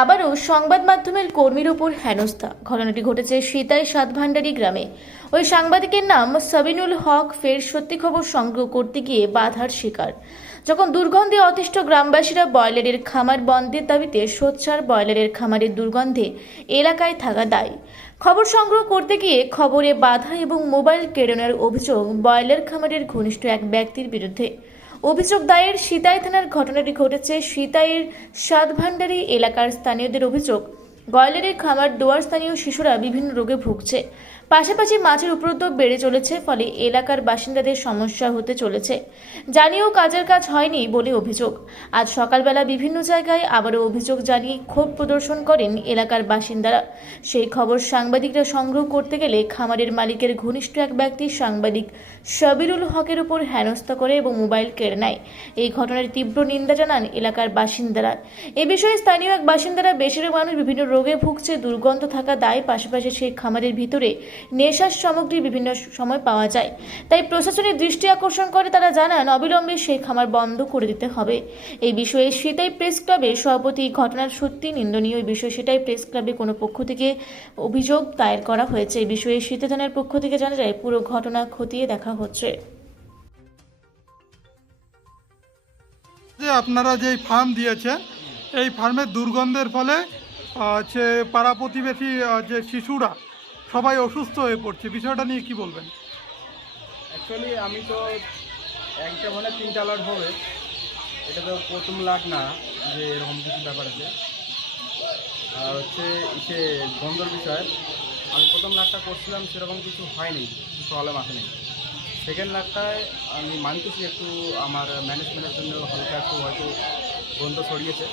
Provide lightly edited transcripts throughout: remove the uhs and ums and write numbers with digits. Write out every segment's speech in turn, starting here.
আবারও সংবাদ মাধ্যমের কর্মীর ওপর হেনস্থা। ঘটনাটি ঘটেছে সিতাই সাতভান্ডারি গ্রামে। ওই সাংবাদিকের নাম সাবিনুল হক ফের সত্যি খবর সংগ্রহ করতে গিয়ে বাধার শিকার। যখন দুর্গন্ধে অতিষ্ঠ গ্রামবাসীরা ব্রয়লারের খামার বন্ধের দাবিতে সোচ্চার, ব্রয়লারের খামারের দুর্গন্ধে এলাকায় থাকা দায়। খবর সংগ্রহ করতে গিয়ে খবরে বাধা এবং মোবাইল কেড়ে নেওয়ার অভিযোগ ব্রয়লার খামারের ঘনিষ্ঠ এক ব্যক্তির বিরুদ্ধে। অভিযোগ দায়ের সিতাই থানার। ঘটনাটি ঘটেছে সিতাইয়ের সাতভান্ডারি এলাকার স্থানীয়দের অভিযোগ, ব্রয়লারের খামার দুয়ার স্থানীয় শিশুরা বিভিন্ন রোগে ভুগছে। পাশাপাশি মাছের উপদ্রব বেড়ে চলেছে, ফলে এলাকার বাসিন্দাদের সমস্যা হতে চলেছে। জানিয়েও কাজের কাজ হয়নি বলে অভিযোগ। আজ সকালবেলা বিভিন্ন জায়গায় আবারও অভিযোগ জানিয়ে ক্ষোভ প্রদর্শন করেন এলাকার বাসিন্দারা। সেই খবর সাংবাদিকরা সংগ্রহ করতে গেলে খামারের মালিকের ঘনিষ্ঠ এক ব্যক্তি সাংবাদিক সাবিরুল হকের উপর হেনস্থা করে এবং মোবাইল কেড়ে নেয়। এই ঘটনার তীব্র নিন্দা জানান এলাকার বাসিন্দারা। এ বিষয়ে স্থানীয় এক বাসিন্দারা, বেশিরভাগ মানুষ বিভিন্ন রোগে ভুগছে, দুর্গন্ধ থাকা দায়, পাশাপাশি সেই খামারের ভিতরে নেশার সামগ্রী বিভিন্ন সময় পাওয়া যায়। তাই প্রশাসনের দৃষ্টি আকর্ষণ করে তারা জানান অবিলম্বে সেই খামার বন্ধ করে দিতে হবে। এই বিষয়ে সিতাই প্রেস ক্লাবের সভাপতি, ঘটনার সত্যি নিন্দনীয়। এই বিষয়ে সিতাই প্রেস ক্লাবে কোনো পক্ষ থেকে অভিযোগ দায়ের করা হয়েছে। এই বিষয়ে সিতাই থানার পক্ষ থেকে জানা যায় পুরো ঘটনা খতিয়ে দেখা হচ্ছে। যে আপনারা যে ফার্ম দিয়েছেন, এই ফার্মের দুর্গন্ধের ফলে যে পাড়া প্রতিবেশী যে শিশুরা সবাই অসুস্থ হয়ে পড়ছে, বিষয়টা নিয়ে কি বলবেন? অ্যাকচুয়ালি আমি তো একটা মানে 3টা লট হবে, এটা তো প্রথম লট না যে এরকম কিছু ব্যাপার আছে। আর হচ্ছে সে গন্ধর বিষয়, আমি প্রথম লাটটা করছিলাম সেরকম কিছু হয়নি, কিছু প্রবলেম আসেনি। সেকেন্ড লাটটায় আমি মানতেছি একটু আমার ম্যানেজমেন্টের জন্য হালকা একটু হয়তো গন্ধ ছড়িয়েছে।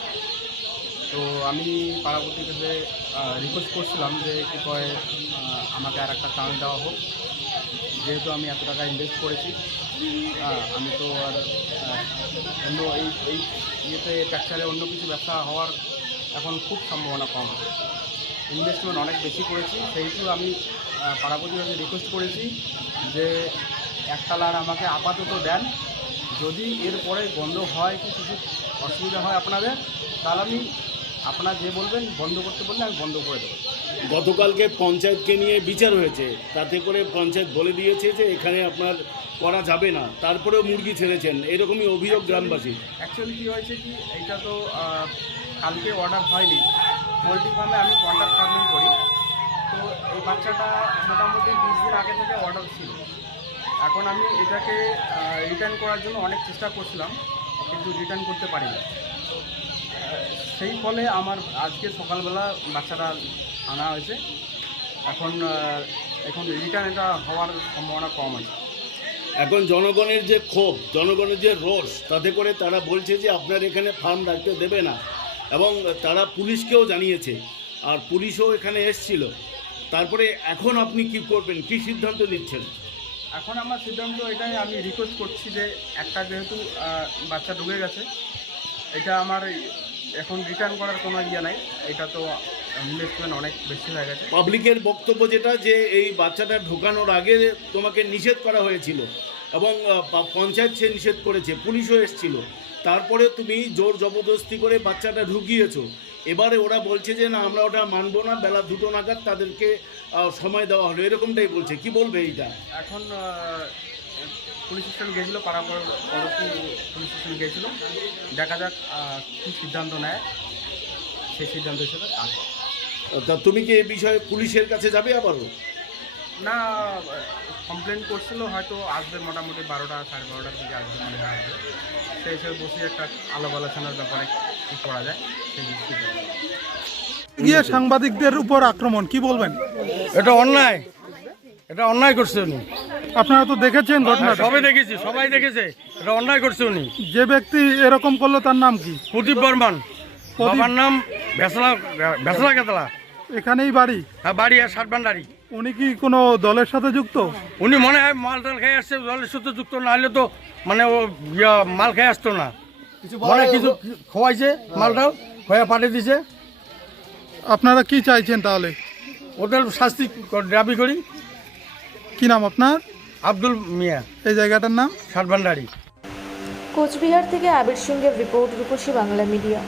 তো আমি পাড়াপতির কাছে রিকোয়েস্ট করছিলাম যে কী কয় আমাকে আর একটা চান্স দেওয়া হোক, যেহেতু আমি এত টাকা ইনভেস্ট করেছি। আমি তো আর অন্য এই ইয়েতে টেক্সটাইলে অন্য কিছু ব্যবসা হওয়ার এখন খুব সম্ভাবনা কম। ইনভেস্টমেন্ট অনেক বেশি করেছি, সেইটু আমি পাড়াপতির কাছে রিকোয়েস্ট করেছি যে একটা লার আমাকে আপাতত দেন, যদি এরপরে গন্ধ হয় কি কিছু অসুবিধা হয় আপনাদের, তাহলে আমি আপনারা যে বলবেন বন্ধ করতে বললে আমি বন্ধ করে দেবো। গতকালকে পঞ্চায়েতকে নিয়ে বিচার হয়েছে, তাতে করে পঞ্চায়েত বলে দিয়েছে যে এখানে আপনার করা যাবে না, তারপরেও মুরগি ছেড়েছেন, এরকমই অভিযোগ গ্রামবাসী। অ্যাকচুয়ালি কী হয়েছে কি, এইটা তো কালকে অর্ডার হয়নি। পোলট্রি ফার্মে আমি কন্ট্রাক্ট ফার্মিং করি, তো এই বাচ্চাটা মোটামুটি 20 দিন আগে থেকে অর্ডার ছিল। এখন আমি এটাকে রিটার্ন করার জন্য অনেক চেষ্টা করছিলাম, কিন্তু রিটার্ন করতে পারিনি। সেই ফলে আমার আজকে সকালবেলা বাচ্চাটা আনা হয়েছে। এখন রিটার্ন এটা হওয়ার সম্ভাবনা কম আছে। এখন জনগণের যে ক্ষোভ, জনগণের যে রোষ, তাতে করে তারা বলছে যে আপনার এখানে ফার্ম রাখতে দেবে না, এবং তারা পুলিশকেও জানিয়েছে, আর পুলিশও এখানে এসছিল। তারপরে এখন আপনি কি করবেন, কি সিদ্ধান্ত নিচ্ছেন? এখন আমার সিদ্ধান্ত এটাই, আমি রিকোয়েস্ট করছি যে একটা যেহেতু বাচ্চা ঢুকে গেছে, এটা আমার এখন রিটার্ন করার কোনো ইয়ে নাই। এটা তো ইনভেস্টমেন্ট অনেক বেশি হয়ে গেছে। পাবলিকের বক্তব্য যেটা, যে এই বাচ্চাটা ঢোকানোর আগে তোমাকে নিষেধ করা হয়েছিল এবং পঞ্চায়েত সে নিষেধ করেছে, পুলিশও এসেছিল, তারপরে তুমি জোর জবরদস্তি করে বাচ্চাটা ঢুকিয়েছো। এবারে ওরা বলছে যে না, আমরা ওটা মানবো না, বেলা 2টো নাগাদ তাদেরকে সময় দেওয়া হলো, এরকমটাই বলছে। কি বলবে এইটা? এখন পুলিশ স্টেশন গিয়েছিলো, পরবর্তী পুলিশ স্টেশন গিয়েছিলো, দেখা যাক কী সিদ্ধান্ত নেয়, সেই সিদ্ধান্ত হিসেবে আসবে। তা তুমি কি এই বিষয়ে পুলিশের কাছে যাবে আবারও? না, কমপ্লেন করছিল, হয়তো আসবে মোটামুটি 12টা 12:30 দিকে আসবে, মনে হয় আসবে। সেই হিসেবে বসে একটা আলাপ আলোচনার ব্যাপারে কী করা যায় সেই বিষয়ে গিয়ে সাংবাদিকদের উপর আক্রমণ, কি বলবেন? এটা অন্যায়, এটা অন্যায় করছে উনি। আপনারা তো দেখেছেন ঘটনাটা? সবাই দেখেছি, সবাই দেখেছে, এটা অন্যায় করছে উনি। যে ব্যক্তি এরকম করলো তার নাম কি? প্রদীপ বর্মন, বাবার নাম ভেসলা কেতলা। এখানেই বাড়ি? হ্যাঁ, বাড়ি আর সাতভান্ডারি। উনি কি কোনো দলের সাথে যুক্ত? উনি মনে হয় মাল টাল খেয়ে আসছে, দলের সাথে যুক্ত না হলে তো মানে ও মাল খেয়ে আসতো না, মানে কিছু খোয়াইছে, মালটাল খোয়া পাঠিয়ে দিছে। আপনারা কি চাইছেন তাহলে? ওদের শাস্তি দাবি করি। কি নাম আপনার? আব্দুল মিয়া। এই জায়গাটার নাম? সাতভান্ডারি। কোচবিহার থেকে আবির সিংহের রিপোর্ট, রূপসী বাংলা মিডিয়া।